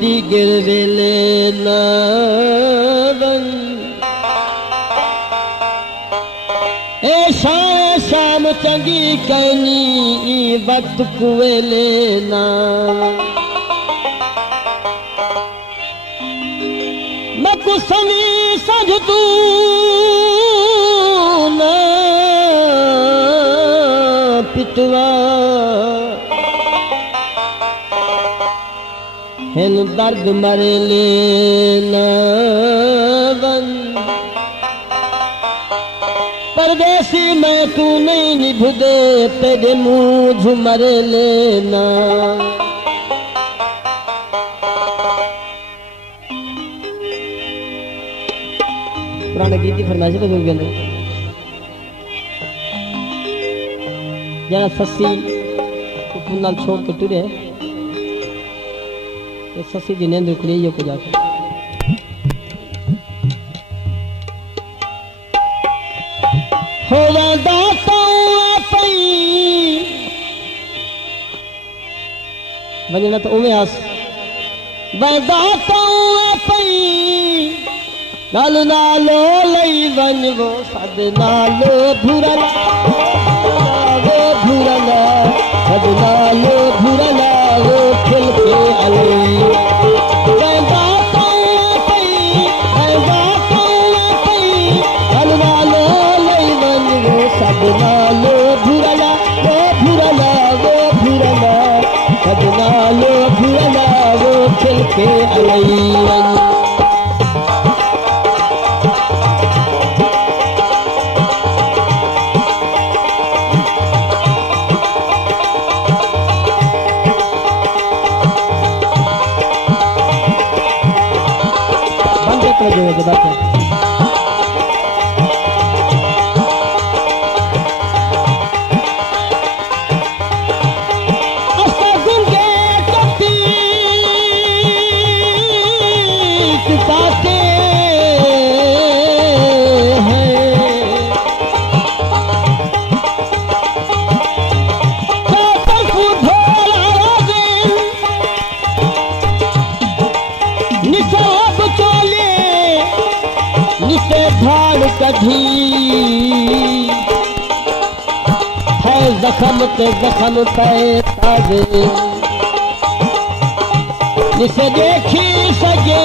दी गिरवेले नावन ए शाम चंगी कहनी वक्त कुवेले नावन मैं कुसनी सज तू ना पिटवा हिन दर्द मरे ले नावन परदेसी मैं तू नहीं निभदे तेरे मुँह झुमरे लेना पुराने गीत की फरमाइश तो हो गए जरा सस्सी नाल छोड़ के टुरे सस्सी जी नींद उखड़ी यो को जाके हो वजना तो उमे आस नाल नालो लई वन वो सद नालो भुरला वो भुरला सद नालो भुरला वो खिल के अलई नालो भुरला वो भुरला वो भुरला सद नालो भुरला वो खिल के अलई कभी है जख्म पे जख्म पे ताजे जिसे देखी सके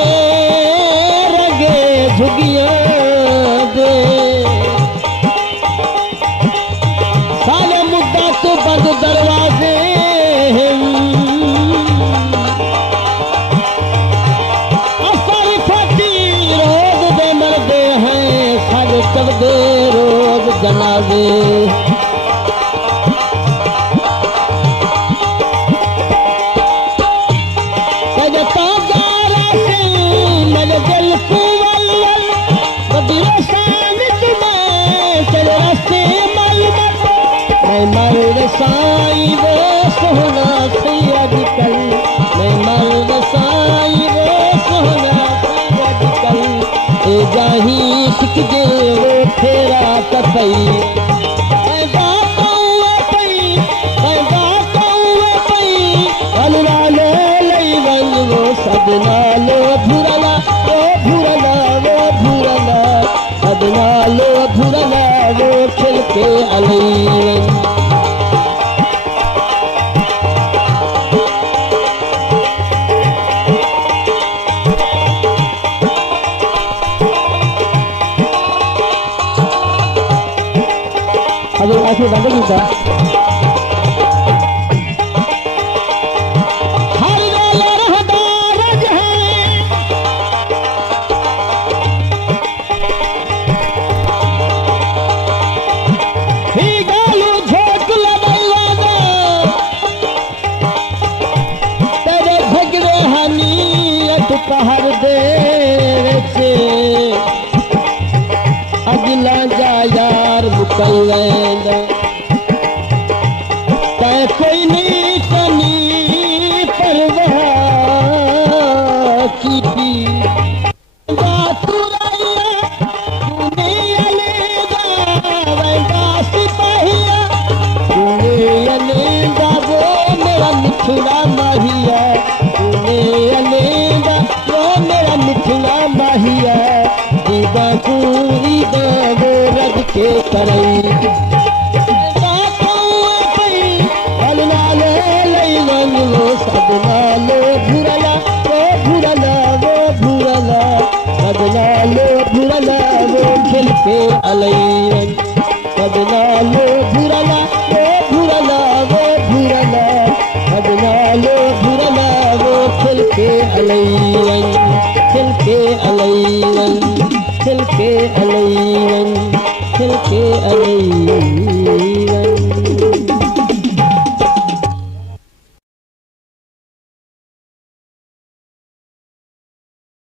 रगे झुगिया दे साले मुद्दा तो बंद दरवाजे दे रोज जनाजे सजता गारा से मेरे दिल को वल्लल बदले शान तुम्हें चल रास्ते मालूम मैं मर्द साई वो सोना से अजकल मैं मर्द साई वो सोना से अजकल ए जाही सिक जे वो फेरा कपई अलवालो लई वन वो सदनालो भुरला वो भुरला वो भुरला सदनालो भुरला वो खिल के अलई ऐसे बंद होता हर वेला रहदार है ही गालू झोंक लगावा तेरे झगड़े हनीयत कहर दे अगला जा यार मुकल कोई नहीं कनी परवाह की तूने अलेगा वैदा सिपाहिया तूने अलेगा वो मेरा मिठड़ा माहिया तूने अलेगा बापू ईदा वो रब के करई वो सदनालो भुरला वो भुरला वो भुरला सदनालो भुरला वो खिल के अलैन सदनालो भुरला वो भुरला वो भुरला सदनालो भुरला वो खिल के अलैन खिल के अलैन खिल के अलैन खिल के अलैन